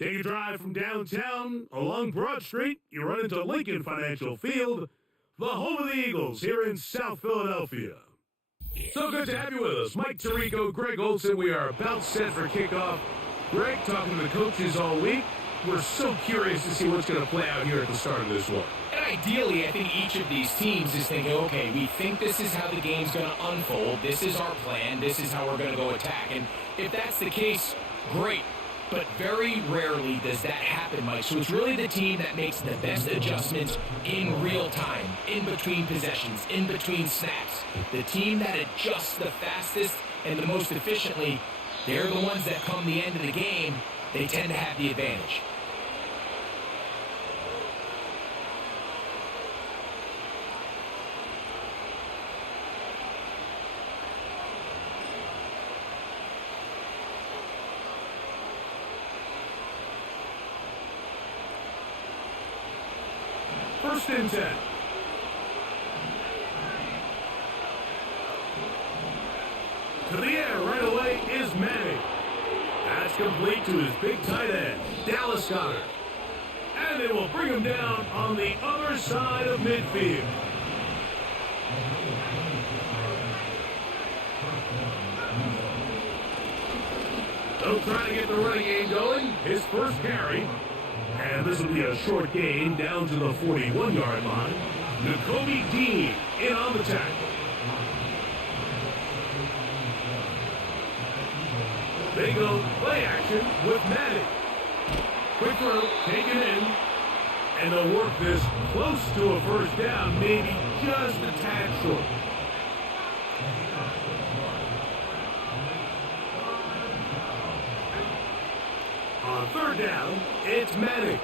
Take a drive from downtown along Broad Street, you run into Lincoln Financial Field, the home of the Eagles here in South Philadelphia. So good to have you with us. Mike Tirico, Greg Olson. We are about set for kickoff. Greg, talking to the coaches all week. We're so curious to see what's going to play out here at the start of this one. And ideally, I think each of these teams is thinking, okay, we think this is how the game's going to unfold. This is our plan. This is how we're going to go attack. And if that's the case, great. But very rarely does that happen, Mike. So it's really the team that makes the best adjustments in real time, in between possessions, in between snaps. The team that adjusts the fastest and the most efficiently, they're the ones that come the end of the game, they tend to have the advantage. First and 10. To the air right away is Manning. That's complete to his big tight end, Dallas Goedert. And it will bring him down on the other side of midfield. They'll try to get the running game going. His first carry. And this will be a short gain down to the 41-yard line. Nakobe Dean in on the tackle. They go play action with Madden. Quick throw, taken in. And they'll work this close to a first down, maybe just a tad short. On third down, it's Madden.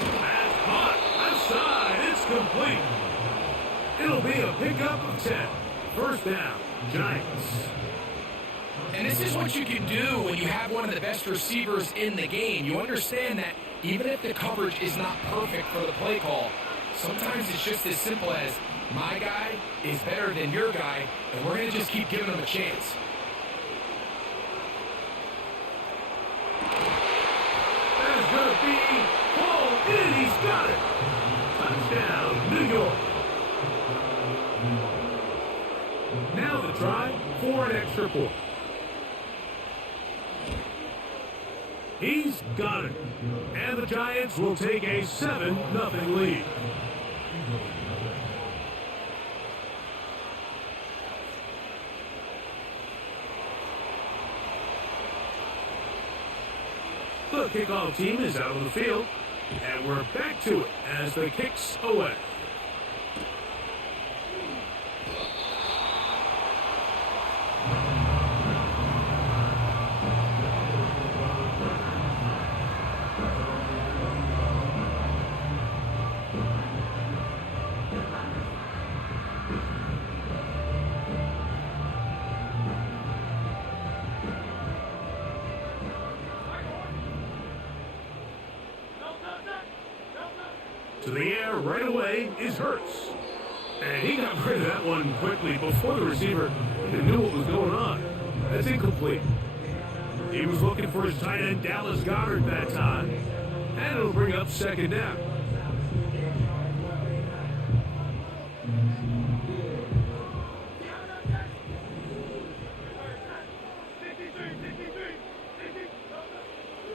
That's caught. Outside. It's complete. It'll be a pickup of 10. First down, Giants. And this is what you can do when you have one of the best receivers in the game. You understand that even if the coverage is not perfect for the play call, sometimes it's just as simple as my guy is better than your guy, and we're going to just keep giving him a chance. That's going to be pulled in. He's got it. Touchdown, New York. Now the try for an extra point. He's got it. And the Giants will take a 7-0 lead. The kickoff team is out on the field, and we're back to it as the kick's away. To the air right away is Hurts. And he got rid of that one quickly before the receiver even knew what was going on. That's incomplete. He was looking for his tight end, Dallas Goedert, that time. And it'll bring up second down.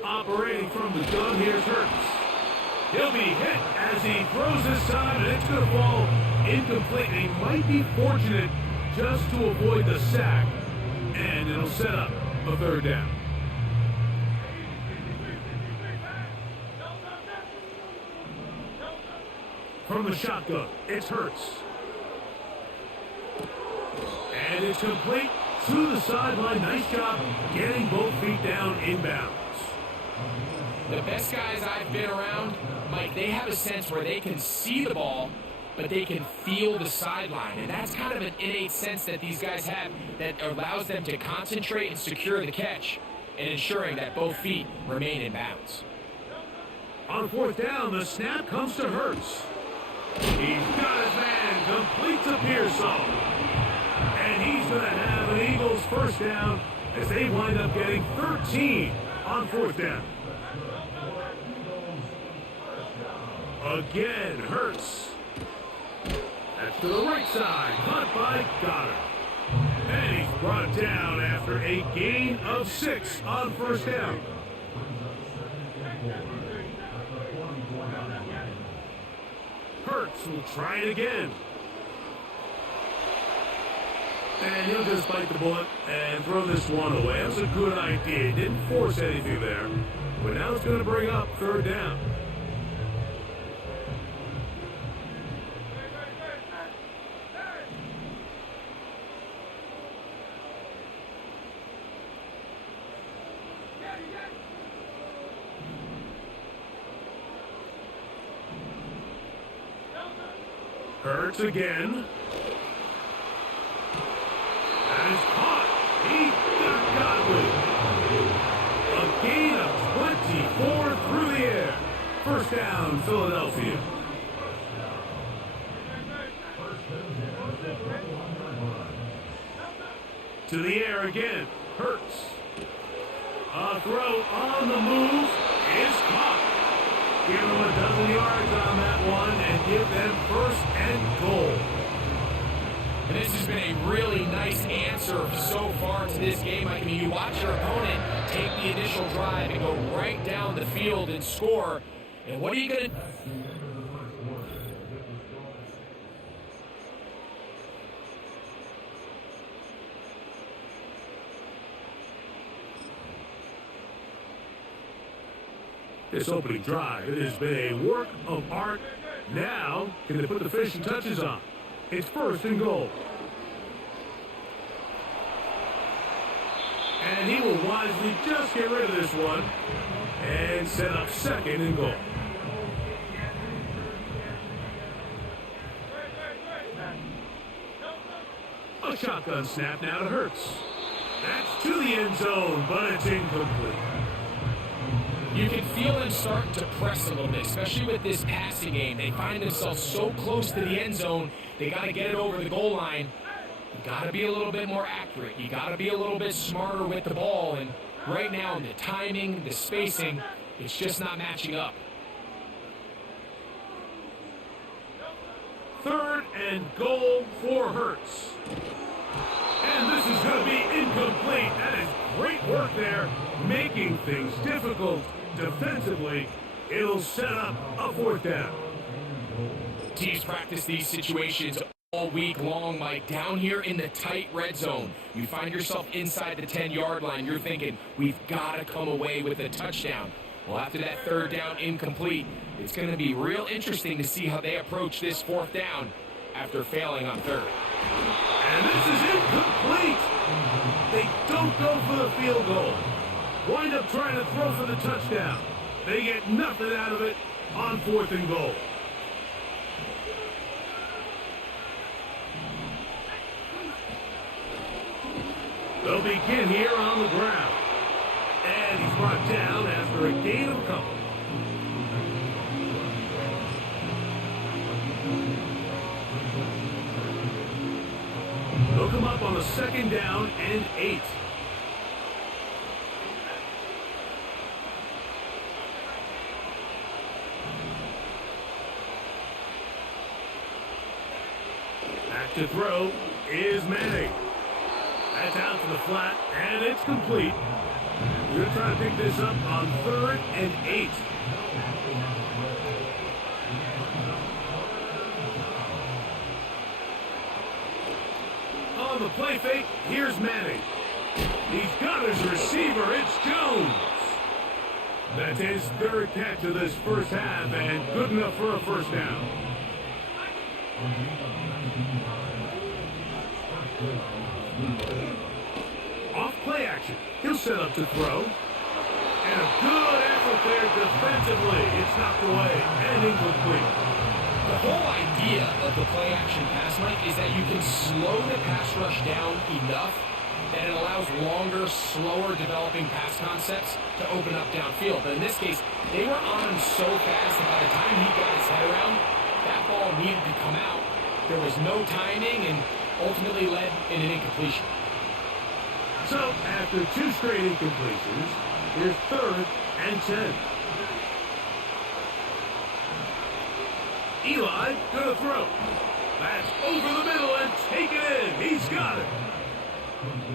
Operating from the gun, here's Hurts. He'll be hit as he throws this time, and it's going to fall incomplete. He might be fortunate just to avoid the sack, and it'll set up a third down. From the shotgun, it's Hurts. And it's complete to the sideline. Nice job getting both feet down inbounds. The best guys I've been around, Mike, they have a sense where they can see the ball, but they can feel the sideline. And that's kind of an innate sense that these guys have that allows them to concentrate and secure the catch and ensuring that both feet remain in bounds. On fourth down, the snap comes to Hurts. He's got his man, complete to Pearsall. And he's going to have an Eagles first down as they wind up getting 13 on fourth down. Again, Hurts. That's to the right side. Caught by Goddard. And he's brought down after a gain of 6 on first down. Hurts will try it again. And he'll just bite the bullet and throw this one away. That was a good idea. He didn't force anything there. But now it's going to bring up third down. Hurts again. That is caught. He got Godwin. A gain of 24 through the air. First down, Philadelphia. To the air again. Hurts. A throw on the move is caught. Give them a dozen yards on that one and give them first and goal. And this has been a really nice answer so far to this game. I mean, you watch your opponent take the initial drive and go right down the field and score. And what are you going to... This opening drive, it has been a work of art. Now, can they put the finishing touches on? It's first and goal. And he will wisely just get rid of this one and set up second and goal. A shotgun snap now to Hurts. That's to the end zone, but it's incomplete. You can feel them starting to press a little bit, especially with this passing game. They find themselves so close to the end zone, they got to get it over the goal line. You got to be a little bit more accurate. You got to be a little bit smarter with the ball. And right now, the timing, the spacing, it's just not matching up. Third and goal for Hurts. And this is going to be incomplete. That is great work there, making things difficult defensively. It'll set up a fourth down. Teams practice these situations all week long, Mike. Down here in the tight red zone, you find yourself inside the 10-yard line. You're thinking, we've got to come away with a touchdown. Well, after that third down incomplete, it's going to be real interesting to see how they approach this fourth down after failing on third. And this is incomplete. They don't go for the field goal. Wind up trying to throw for the touchdown. They get nothing out of it on fourth and goal. They'll begin here on the ground. And he's brought down after a gain of a couple. They'll come up on a second down and 8. Back to throw is Manning. That's out to the flat, and it's complete. We're going to try to pick this up on 3rd and 8. On the play fake, here's Madden. He's got his receiver. It's Jones. That's his 3rd catch of this first half, and good enough for a first down. Off play action. He'll set up to throw. And a good effort there defensively. It's knocked away and incomplete. The whole idea of the play-action pass, Mike, is that you can slow the pass rush down enough that it allows longer, slower developing pass concepts to open up downfield. But in this case, they were on him so fast that by the time he got his head around, that ball needed to come out. There was no timing and ultimately led in an incompletion. So, after 2 straight incompletions, here's 3rd and 10. Eli gonna throw. That's over the middle and take it in. He's got it.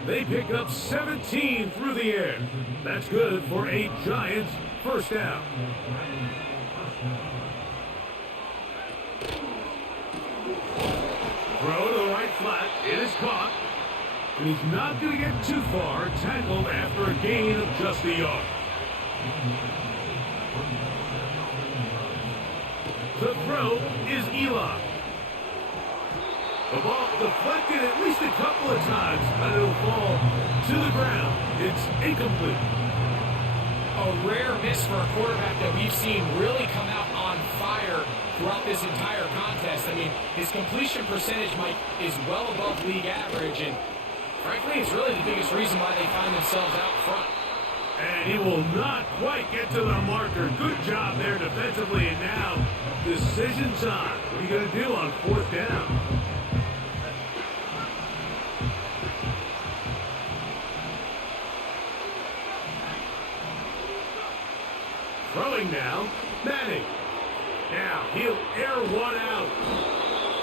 They pick up 17 through the air. That's good for a Giants first down. Throw to the right flat. It is caught. And he's not going to get too far. Tackled after a gain of just a yard. The throw is Eli. The ball deflected at least a couple of times, but it'll fall to the ground. It's incomplete. A rare miss for a quarterback that we've seen really come out on fire throughout this entire contest. I mean, his completion percentage is well above league average, and frankly, it's really the biggest reason why they find themselves out front. And he will not quite get to the marker. Good job there defensively, and now decision time. What are you going to do on fourth down? Throwing now, Madden. Now he'll air one out.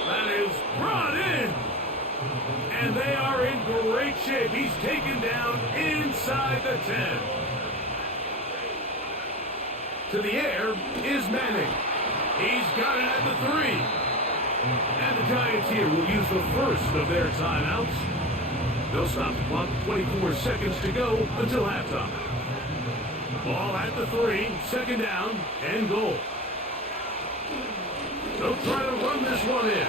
That is brought in. And they are in great shape. He's taken down inside the 10. To the air is Manning. He's got it at the 3. And the Giants here will use the first of their timeouts. They'll stop the clock, 24 seconds to go until halftime. Ball at the 3, second down, and goal. They'll try to run this one in.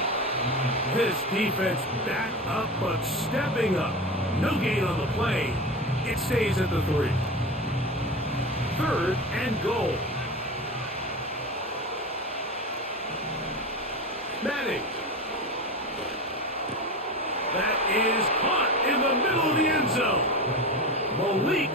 This defense back up, but stepping up. No gain on the play. It stays at the 3. Third and goal. Madden. That is caught in the middle of the end zone. Malik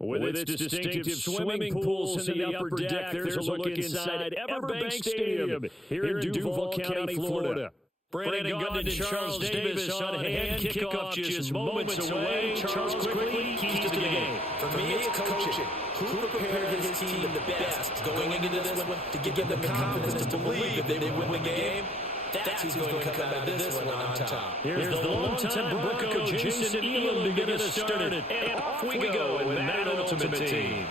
With its distinctive swimming pools in the upper deck, there's a look inside Everbank Stadium here in Duval County, Florida. Brandon Gunn and Charles Davis on hand. Kickoff just moments away. Charles quickly, keys to the game. For me, it's coaching. Who prepared his team the best going into this one to give them the confidence to believe that they would win the game? That's who's going to come out of this one on top. Here's the longtime Bronco, Jason Elam, to get us started. And off we go in Madden Ultimate Team.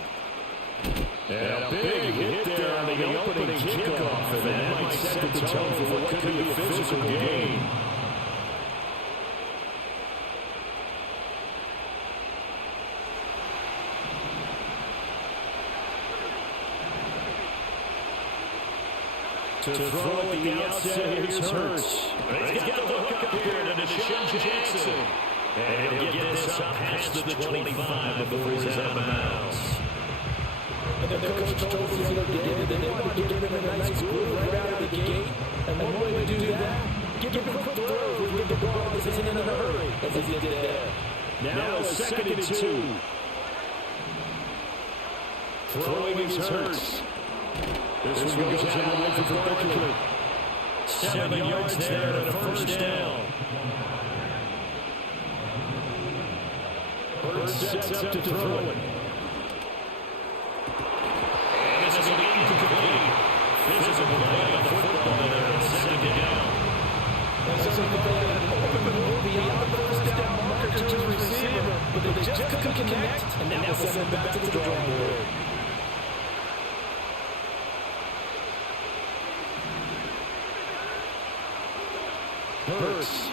And a big hit there on the opening kickoff, and that might set the tone for what could be a physical game. To throw at the outset, here's Hurts. He's got to look up here to Deshaun Jackson. And he'll get this up past the 25 before he's out of bounds. And the coach told us the other day that they wanted to give him a nice groove right out of the gate. And one way to do that, give him quick throws where he get the ball in his hand in a hurry, as he did there. Now a 2nd and 2. Throwing is Hurts. This one goes out away for Barkley. 7 yards there and a first down. Hurts sets up to throw it. And this is an incomplete. Physical play on the football there and 2nd down. That's something they had open beyond the first down marker to his receiver, but they just couldn't connect, and now will send him back to the drawing board. Hurts.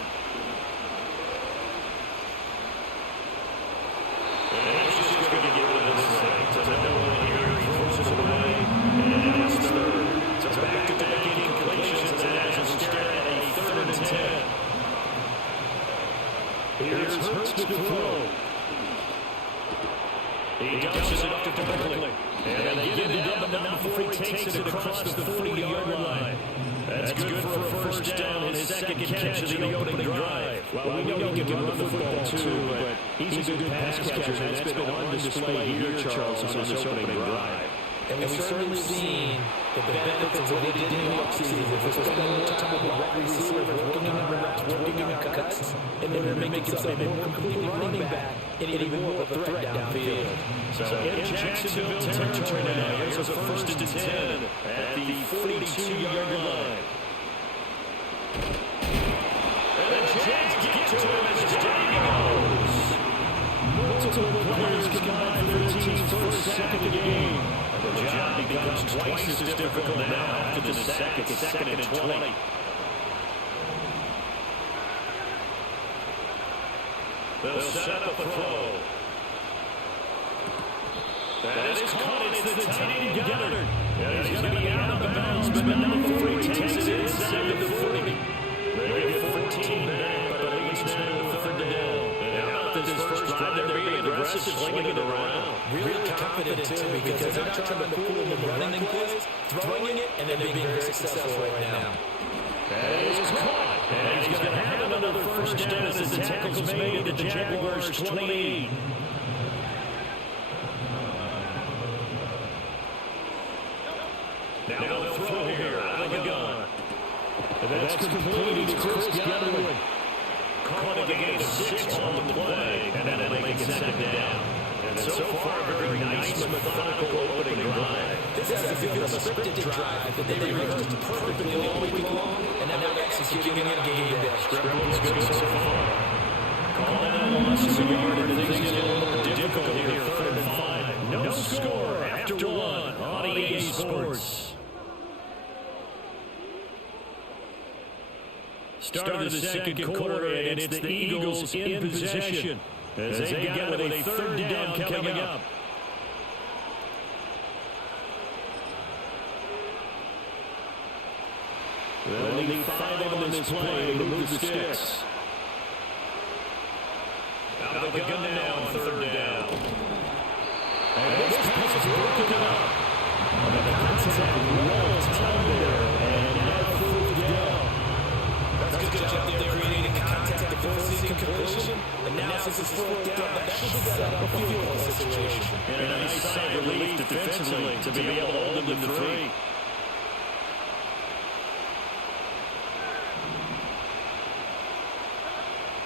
And he's just going to get rid of this thing. So no one here. He throws it away. And it's third. So back-to-back incompletions. And as a stare at a 3rd and 10. Here's Hurts to throw. He dumps it off to Barkley. And they get it down, but not before he takes it across the 40-yard line. That's good for a first down, his 2nd catch of the opening drive. Well, we know he can run the football too, but he's a good pass catcher, and that's been on display here, Charles, on this opening drive. And we've certainly seen the benefits of what he did in the offseason. For spending more time with wide receivers, working on routes, working on cuts, and then making himself a more complete running back and even more of a threat downfield. So in Jacksonville territory now, here's a 1st and 10 at the 42-yard line. And the Jets get to him as down he goes. Multiple players combined for the team's first sack of the game. The job becomes twice as difficult now after the sack. It's 2nd and 20. They'll set up a throw. That is caught. It's the tight end Goddard. And he's going to be out of bounds, but not before he takes it inside the 40. They get 14 back, but at least now with 3rd down. And how about this first drive? They're being aggressive, slinging it around. Really confident, too, because they're not trying to fool him in running plays, throwing it, and they're being very successful right now. That is caught. And he's going to have another first down as the tackle's made at the Jaguars' 28. Now they'll throw here out of the gun. And that's complete. It's Chris Godwin. Caught a gain of 6 on the play. And that'll make it 2nd down. And so far, a very nice, methodical opening drive. This has been a scripted drive that they rehearsed perfectly all week long, and now they're executing it on game day. Scribble's good so far. Call that a loss of a yard, and things get a little more difficult here. 3rd and 5. No score after 1 on EA Sports. Start of the 2nd quarter, and it's the Eagles in possession as they got with a 3rd down coming up. They'll need 5 on this play to move the sticks. Out of the gun now on 3rd down. And this pass is broken up. And the contact rolls down there, and now 4th down. That's a good job there creating contact before seeing completion. And now this is fourth down. That should set up a field goal situation. And a nice sigh of relief defensively to be able to hold them to 3.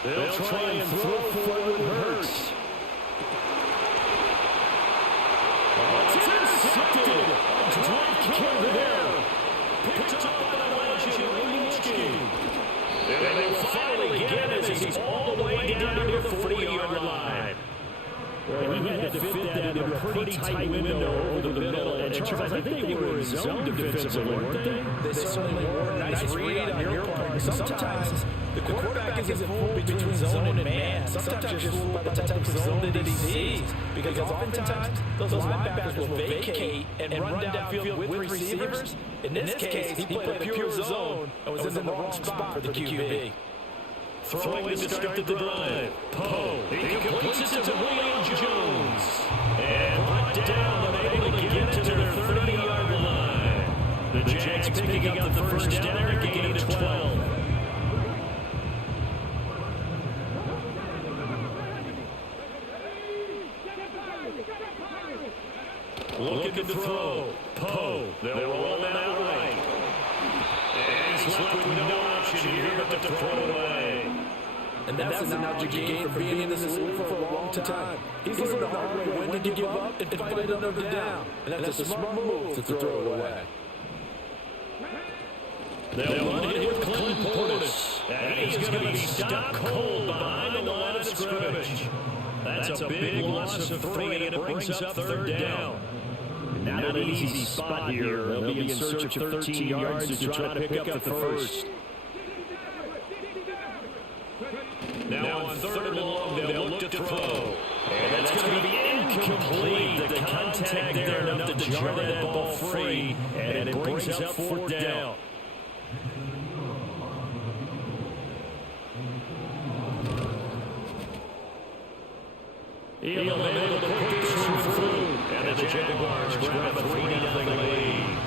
They'll try and throw forward Hurts. It's intercepted. Drop kick there. Picked up by the legend. And they will finally get it as he's all the way down to the 40-yard line. Well, we had to fit that in a pretty tight window over the middle. And Charles, I think they were in zone defensively, weren't they? They certainly were. Nice read on your part. Sometimes the quarterback isn't fooled between zone and man. Sometimes you're fooled by the type of zone that he sees. Because oftentimes those linebackers will vacate and run downfield with receivers. In this case, he played a pure zone and was in the wrong spot for the QB. Throwing to start the drive. Poe. He completes it to William Jones. And brought down, able to get to their 30-yard line. The Jags picking up the first down there, gain of 12. Looking to throw. Poe. They'll roll him out right. And he's left with no option here but to throw away. And that's an object gain for being in this league for a long time. He's learned the hard way when to give up and fight another down. And that's a smart move to throw it away. They'll run it with Clinton Portis. And he's going to be stopped cold behind the line of scrimmage. That's a big loss of 3, and it brings up third down. Not an easy spot here. They'll be in search of 13 yards to try to pick up the first. Now on third and long, they'll look to throw. And that's going to be incomplete. The contact there enough to jar that ball free. And it brings up fourth down. He'll be able to put this one through. And the Jaguars grab a 3-0 lead.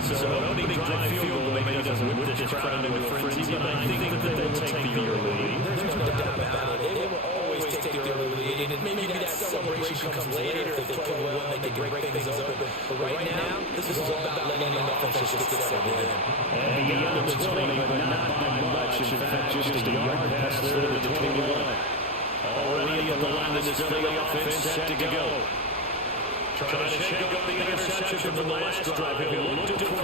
So I don't think drive field goal maybe doesn't whip this crowd into a frenzy, but I think that they will take the early lead. There's no doubt about it. They will always take the early lead, and maybe that celebration comes later if they play well and they can break things open. But right now, this is all about letting the offense just get settled in. And beyond the 20, but not by much. In fact, just a yard pass there to the 21. Already at the line of this Philly offense set to go. Trying to shake up the interception from the last drive. He'll look to throw.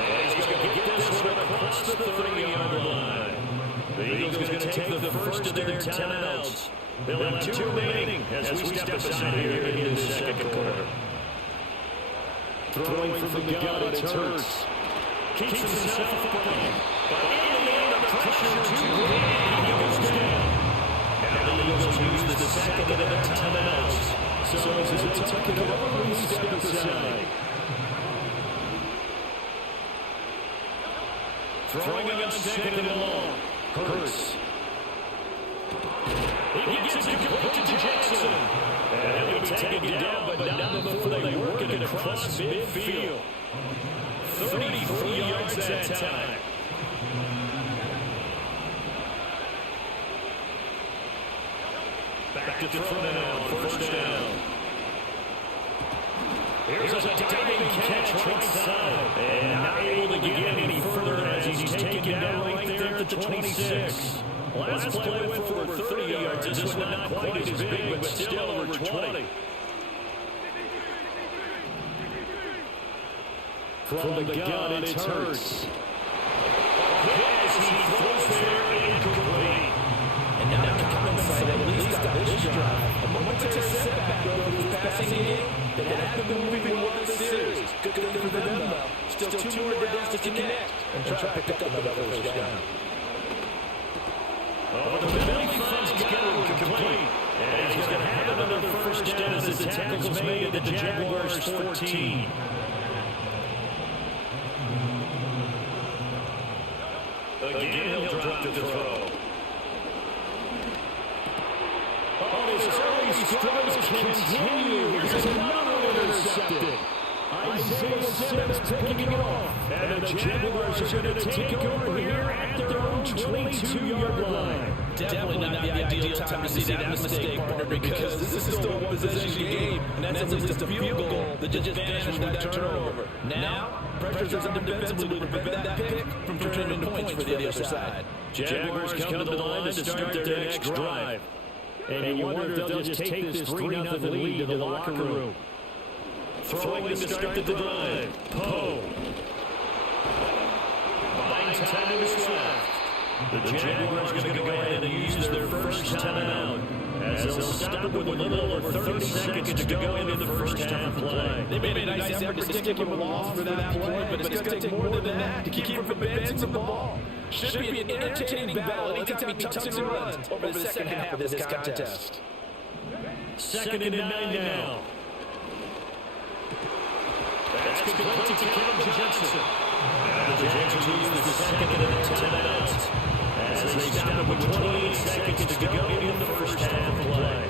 And he's going to get this one across the 30-yard line. The Eagles going to take the first of their timeouts. They'll have 2 remaining as we step aside here in the second quarter. Throwing from the gun, it's Hurts. Keeps himself upright. But in the end, the pressure too great. He goes down. Now the Eagles use the second of their timeouts. So as they tuck it over, we step aside. Throwing on second and long. Hurts. He gets it complete to Jackson. And he'll be taken down, but not before they work it across midfield. 33 yards that time. Back to throw now, first down. Here's a diving catch right side. And not able to get any further as he's taken down right there at the 26. Last play went for over 30 yards. This one not quite as big, but still over 20. From the gun, it's Hurts. As he throws there, incomplete. And now the Commons side at least got this drive. A momentary setback over this passing game that had been moving well this series. Good thing for them, though. Still 2 more downs to connect and try to pick up another first down. The middle funds together complete. And he's going to have another first down as the tackle's made at the Jaguars 14. Again, he'll drop to throw. On his early struggles continue. Here's another intercepted. Isaiah Simmons picking it off. And the Jaguars are going to take over here at their own 22-yard line. Definitely not the ideal time to see that mistake, partner, because this is still a one-possession game, and that's at least a field goal that just vanished with that turnover. Now, pressure's on defensively to prevent that pick from turning into points for the other side. Jaguars come to the line to start their next drive. And you wonder if they'll just take this 3-0 lead to the locker room. Throwing to start the drive. Poe. Buying time is left. The Jaguars are going to go ahead and use their first timeout, as they'll stop with a little over 30 seconds to go into the first half play. They made a nice effort to stick him along for that play, but it's going to take more than that to keep him from advancing the ball. Should be an entertaining battle anytime he tucks and runs over the second half of this contest. 2nd and 9 now. That's complete to Kevin Johnson. The Jaguars use the 2nd and 10 as they stop with 28 seconds to go in the first half play.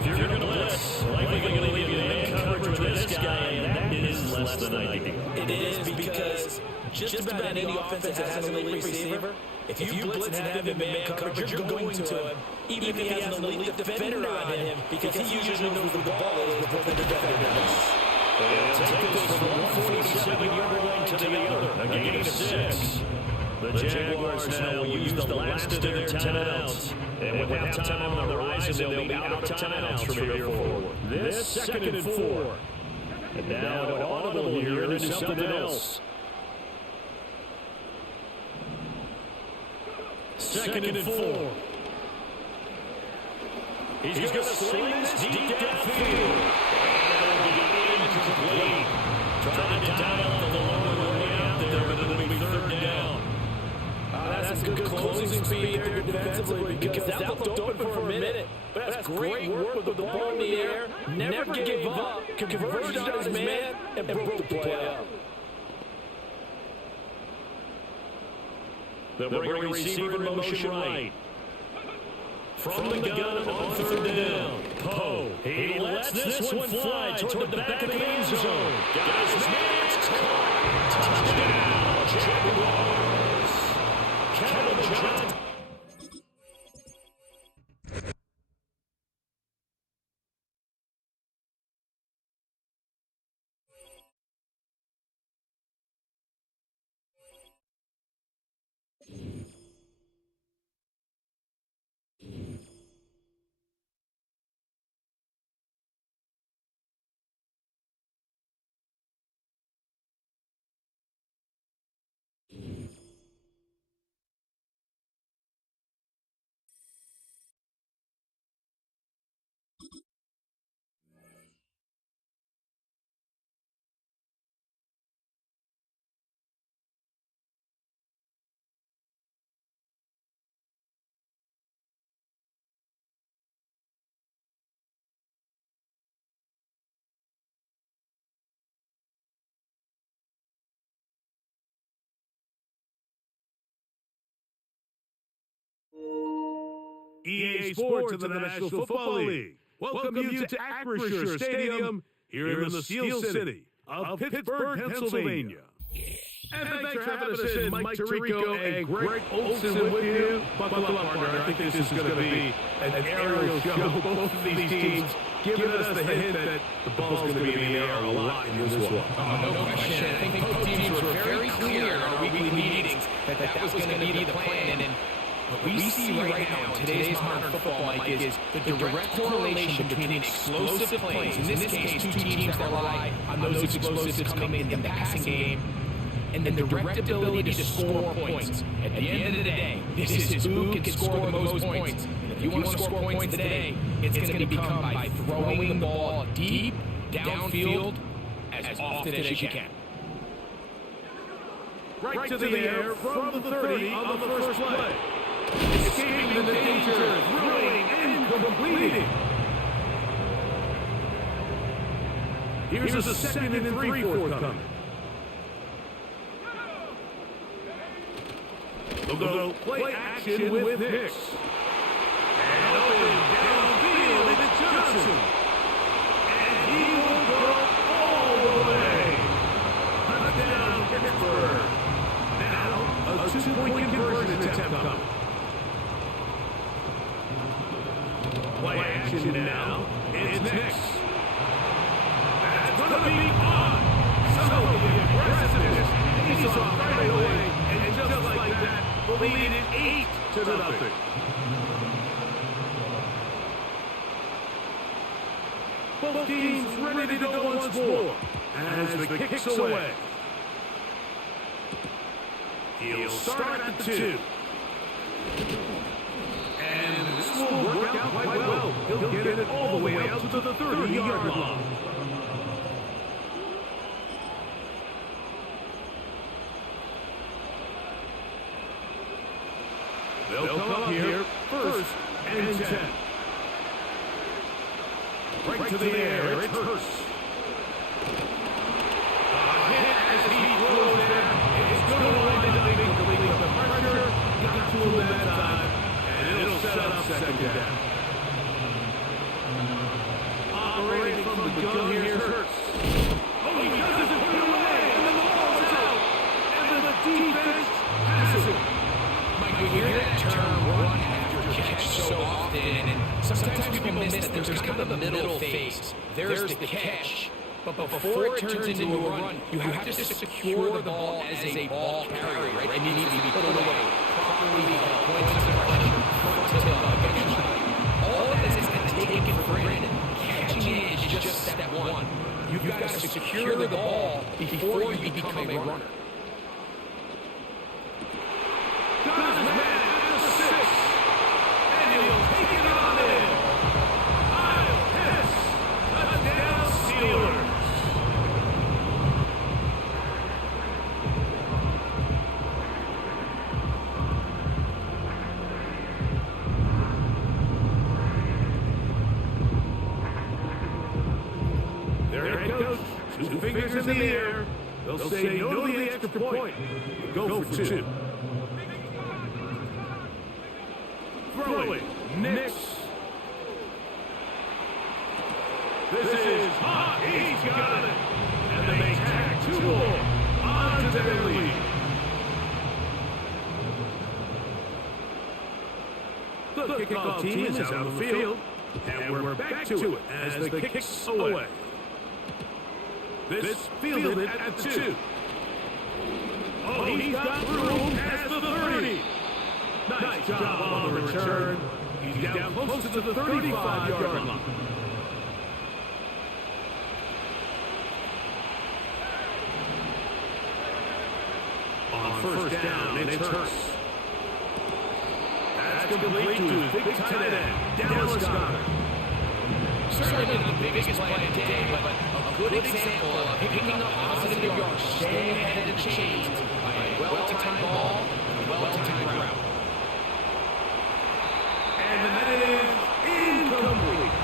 If you're going to blitz, likely going to leave you in man coverage with this guy, and that is less than ideal. It is because just about any offense that has an elite receiver, if you blitz and have him in man coverage, you're going to him, even if he has an elite defender on him, because he usually knows where the ball is before the defender does. They'll take this from 147-yard line to the other, a gain of 6. The Jaguars now will use the last of their timeouts. And with halftime on the horizon, they'll be out of timeouts from here forward. This 2nd and 4. And now an audible here into something else. 2nd and 4. He's going to sling this deep downfield. Incomplete. Trying to dial the longer way out there, but it'll be 3rd down. That's some good closing speed there defensively, because that looked open for a minute. But that's great work with the ball in the air. Never gave up, converted on his man, and broke the play up. They'll bring a receiver in motion right. From the gun on 3rd down. Poe. He lets this one fly toward the back of the end zone. Got his man. It's caught. Touchdown. Jaguars. Kevin Johnson. EA Sports of the National Football League welcome you to Acrisure Stadium here in the Steel City of Pittsburgh, Pennsylvania. And thanks for having us in, Mike Tirico and Greg Olson with you. Buckle up, partner. I think this is going to be an aerial show. Both of these teams giving us the hint that the ball's going to be in the air a lot in this one. No question. I think both teams were very clear in our weekly meetings that was going to be the plan. And what we see right now in today's modern football, Mike, is the direct correlation between explosive plays, in this case, two teams that rely on those explosives coming in the passing game, and then the direct ability to score points. At the end of the day, this is who can score the most points. And if you want to score points today, it's going to become by throwing the ball deep, downfield, as often as you can. Right to the air from the 30 on the first play. Escaping the danger, throwing and completing. Here's a 2nd and 3 forthcoming. They'll go play action with Hicks. And open downfield to Johnson. And he will go all the way. Touchdown, Pittsburgh. Now, a 2-point conversion attempt coming. action now. It's next. That's going to be on. So the aggressiveness pays off right away. And just like that, the lead is 8-0. Both teams ready to go once more as the kick's away. He'll start at the 2. And this will work out quite well. He'll get it all the way out to the 30-yard line. They'll come up here first and 10. Right to the air, it's Hurst. A hit as he throws there. It's going to wind up being complete. The pressure got to him that time, and it'll set up second down. Operating from the gun, here's Hurst. Oh, he doesn't put it away, and the ball's out. And the defense has it. Mike, we hear that term run after catch so often, and sometimes people miss that there's kind of a middle phase. There's the catch. But before it turns into a run, you have to secure the ball as a ball carrier, right? It needs to be put away, properly held, points of pressure, front to tail. All that is kind of taken for granted. Catching it is just step one. You've got to secure the ball before you become a runner. Got his man at the 6, and he'll take it on in. Kyle Hess, touchdown Steelers. Their head coach, 2 fingers in the air. They'll say no to the extra point. Go for 2. Throwing, Nix. This is hot. He's got it. And they tack 2 more onto their lead. The kickoff team is out of the field. And we're back to it as the kick's away. This fielded at the 2. Oh, he's got room past the 30. Nice job on the return. He's down close to the 35-yard line. On first down, it's Hurst. That's complete to his big tight end, Dallas Goedert. Certainly not the biggest play of the day, but a good example of picking up positive yards, staying ahead of the chains by a well-timed ball and a well-timed route. And that is incomplete.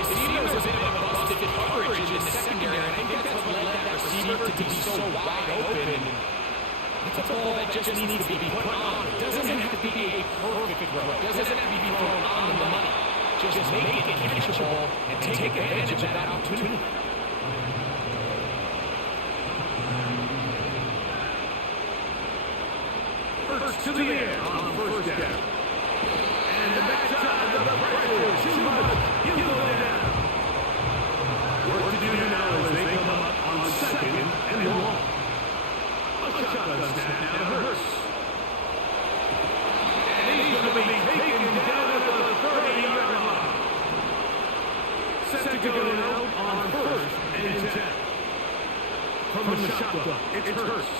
It seemed there was a bit of a busted coverage in the secondary, and I think that's what led that receiver to be so wide open. It's a ball that just needs to be put on. It doesn't have to be a perfect throw. It doesn't have to be thrown on the money. Just make it catchable and take advantage of that opportunity. Hurst to the air on first down. And the backside of the pressure. He'll go down. Work to do now as they come up on second and long. A shotgun snap now to Hurst. And he's going to be taken down at the 30-yard line. Set to go now on first and 10. From the shotgun, it's Hurst.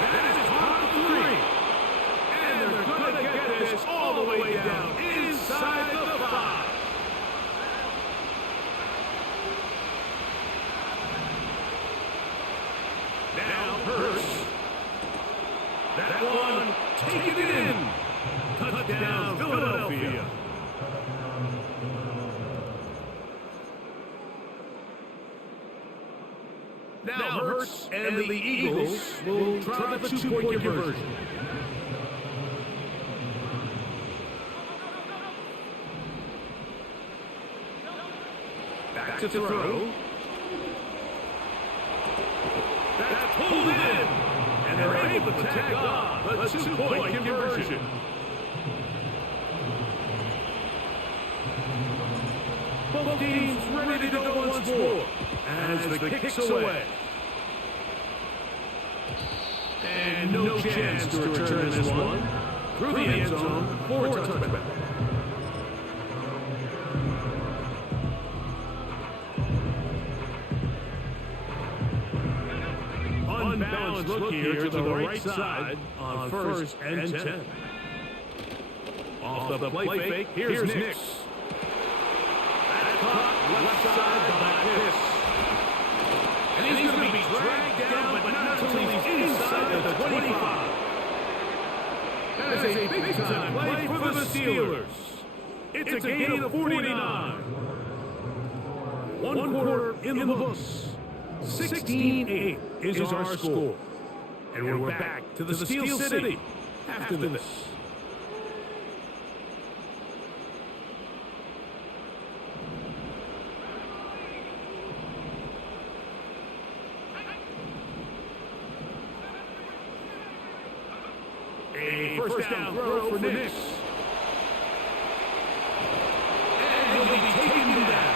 That is hard 3. And they're going to get this all the way down inside the 5. Now Hurst. That one, taking it in. Touchdown, Philadelphia. Now Hurst and the Eagles will try the 2-point conversion. Back to throw. That's pulled in. And they're able to tag on the 2-point conversion. Both teams ready to go once more as the kick's away. And no chance to return this one through the end zone for a touchback. Unbalanced look here to the right side on 1st and 10. Off the play fake, here's Nix. That caught left side by Pitts. And he's going to be dragged down, but not until he's inside the 25. That is a big-time play for the Steelers. It's a gain of 49. One quarter in the books. 16-8 is our score. And we're back to the Steel City after this. A first down throw for Nix. And he'll be taken down.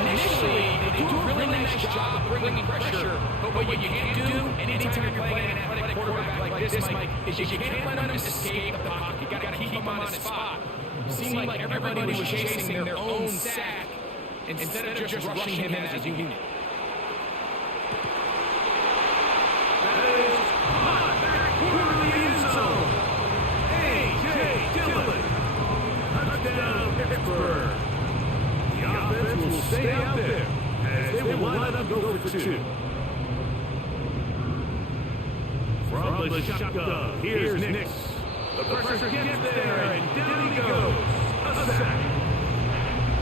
Initially, they do a really nice job bringing pressure, but what you can't do anytime you're playing an athletic quarterback like this, Mike, is you can't let him escape the pocket. You got to keep him on his spot. It seemed like everybody was chasing their own sack instead of just rushing him as a unit. Stay out there as they will line up go for two. From the shotgun, here's Nix. The pressure gets there, and down he goes. A sack.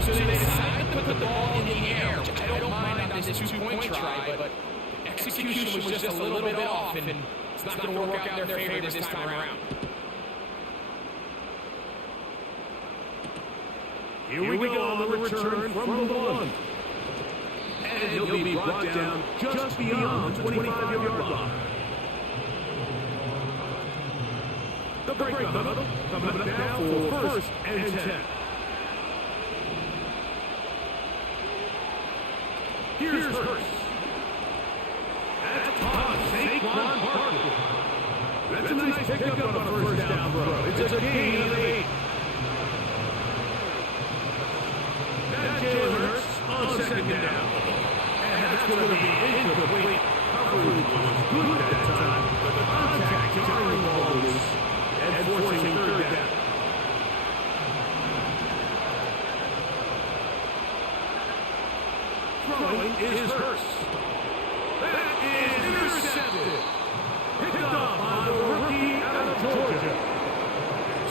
So they decided to put the ball in the air, which I don't mind on this two-point try, but execution was just a little bit off, and it's not going to work out in their favor this time around. Here we go on the return from the one. And he'll be brought down just beyond the 25-yard line. The break huddle coming up now for 1st and 10. Here's Hurst. That's caught Saquon Barkley. That's a nice pickup on a first down throw. It's a gain of 8. Jalen Hurts on second down. And that's going to be incomplete. Coverage was good at that time, but the contact carrying the ball loose and forcing 3rd down. Throwing is Hurts. That is intercepted. Picked up by the rookie out of Georgia.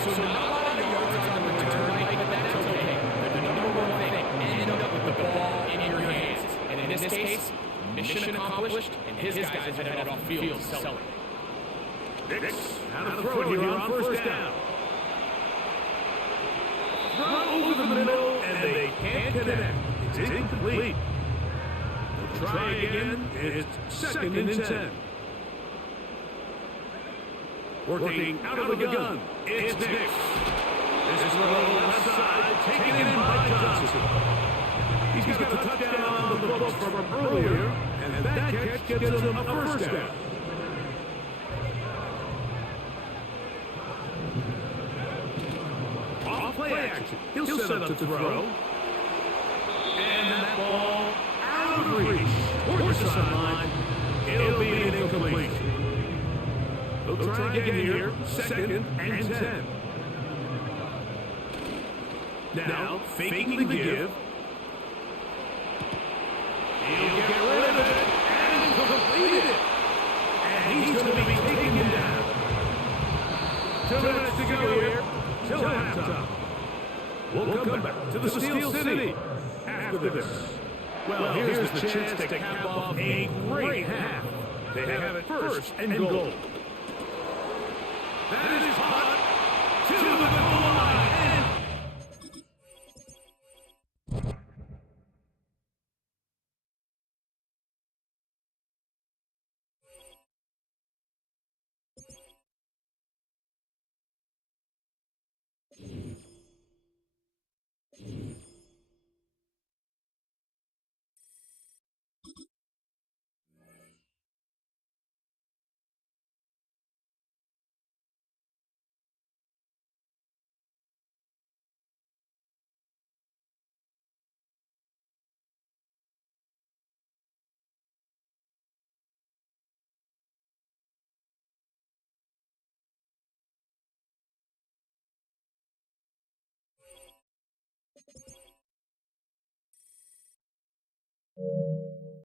So not a lot of yards on the return, but that's okay. The number one thing, end up with the ball in your hands. And in this case, mission accomplished, and his guys have headed off the field to celebrate. Nix out of throw here on 1st down. Throw over the middle, and they can't connect. It's incomplete. They'll try again. It's 2nd and 10. Working out of the gun. It's Nix. This is throw left side, taken in by Johnson. He's got a touchdown on the books from earlier, and that catch gets him a first down. Off play action. He'll set up to throw. And that ball out of reach. Towards the sideline. It'll be an incompletion. They'll try again here. 2nd and 10. Now, faking the give. He'll get rid of it and complete it. And he's going to be taking him down. 2 minutes to go here till halftime. We'll come back to the Steel City after this. Well, here's the chance to cap off a great half. They have it 1st and goal. That is hot to the